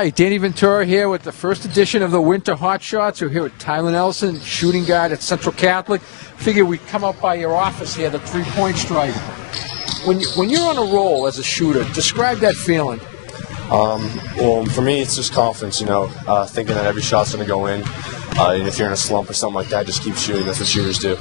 Hi, Danny Ventura here with the first edition of the Winter Hot Shots. We're here with Tyler Nelson, shooting guard at Central Catholic. Figure we'd come up by your office here, the three-point strike. When you're on a roll as a shooter, describe that feeling. Well, for me, it's just confidence, thinking that every shot's going to go in. And if you're in a slump or something like that, just keep shooting. That's what shooters do.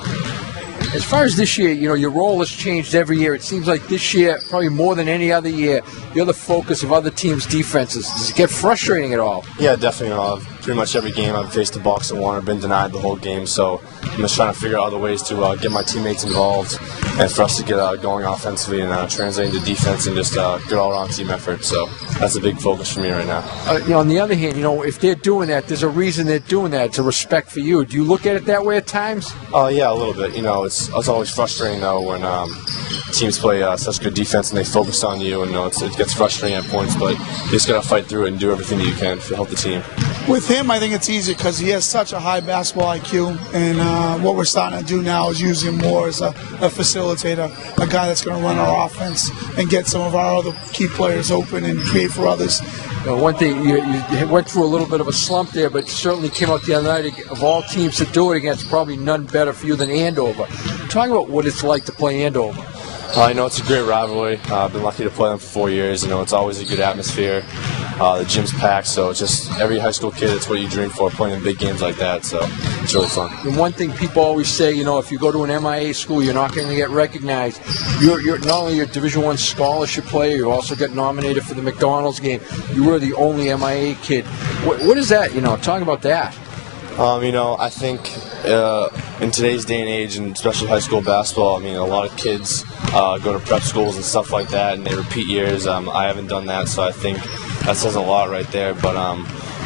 As far as this year, your role has changed every year. It seems like this year, probably more than any other year, you're the focus of other teams' defenses. Does it get frustrating at all? Yeah, definitely. Pretty much every game I've faced a box and won or been denied the whole game. So I'm just trying to figure out other ways to get my teammates involved and for us to get going offensively and translating to defense and just good all-around team effort. So that's a big focus for me right now. On the other hand, if they're doing that, there's a reason they're doing that. It's a respect for you. Do you look at it that way at times? Yeah, a little bit. It's always frustrating, though, when teams play such good defense and they focus on you, and it gets frustrating at points, but you just got to fight through it and do everything that you can to help the team. With him, I think it's easy because he has such a high basketball IQ, and what we're starting to do now is use him more as a facilitator, a guy that's going to run our offense and get some of our other key players open and create for others. One thing, you went through a little bit of a slump there, but certainly came out the other night. Of all teams to do it against, probably none better for you than Andover. Talk about what it's like to play Andover. It's a great rivalry. I've been lucky to play them for 4 years. It's always a good atmosphere. The gym's packed, so it's just every high school kid, it's what you dream for, playing in big games like that, so it's really fun. And one thing people always say, if you go to an MIA school, you're not going to get recognized. You're not only a Division I scholarship player, you also got nominated for the McDonald's game. You were the only MIA kid. What is that, talk about that. I think in today's day and age, and especially high school basketball, a lot of kids go to prep schools and stuff like that, and they repeat years. I haven't done that, so I think that says a lot right there. But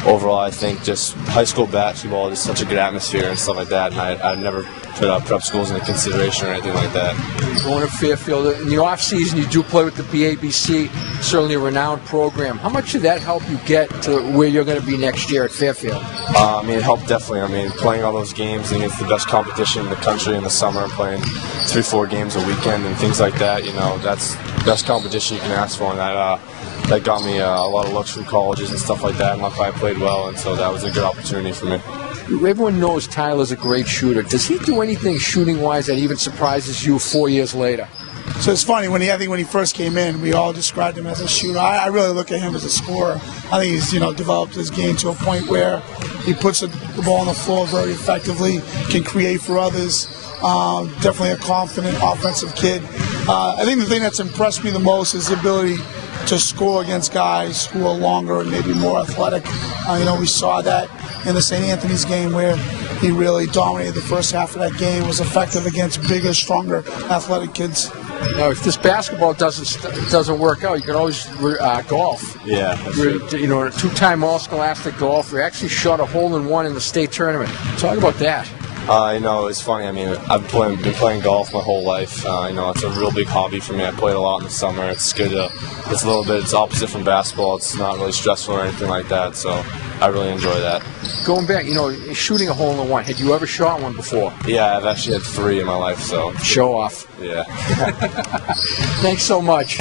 overall, I think just high school basketball is such a good atmosphere and stuff like that, and I never put prep schools into consideration or anything like that. Going to Fairfield, in the off-season you do play with the BABC, certainly a renowned program. How much did that help you get to where you're going to be next year at Fairfield? It helped definitely. Playing all those games against the best competition in the country in the summer, playing 3-4 games a weekend and things like that, that's the best competition you can ask for, and that got me a lot of looks from colleges and stuff like that, and luckily I played well, and so that was a good opportunity for me. Everyone knows Tyler's a great shooter. Does he do anything shooting-wise that even surprises you 4 years later? So it's funny, I think when he first came in, we all described him as a shooter. I really look at him as a scorer. I think he's developed his game to a point where he puts the ball on the floor very effectively, can create for others. Definitely a confident offensive kid. I think the thing that's impressed me the most is the ability to score against guys who are longer and maybe more athletic. We saw that in the St. Anthony's game where he really dominated the first half of that game, was effective against bigger, stronger, athletic kids. Now, if this basketball doesn't work out, you can always golf. Yeah. You're a two-time all-scholastic golfer. You actually shot a hole-in-one in the state tournament. Talk about that. It's funny. I've been playing golf my whole life. It's a real big hobby for me. I play it a lot in the summer. It's good. It's opposite from basketball. It's not really stressful or anything like that. So I really enjoy that. Going back, shooting a hole-in-one. Had you ever shot one before? Yeah, I've actually had 3 in my life. So show off. Yeah. Thanks so much.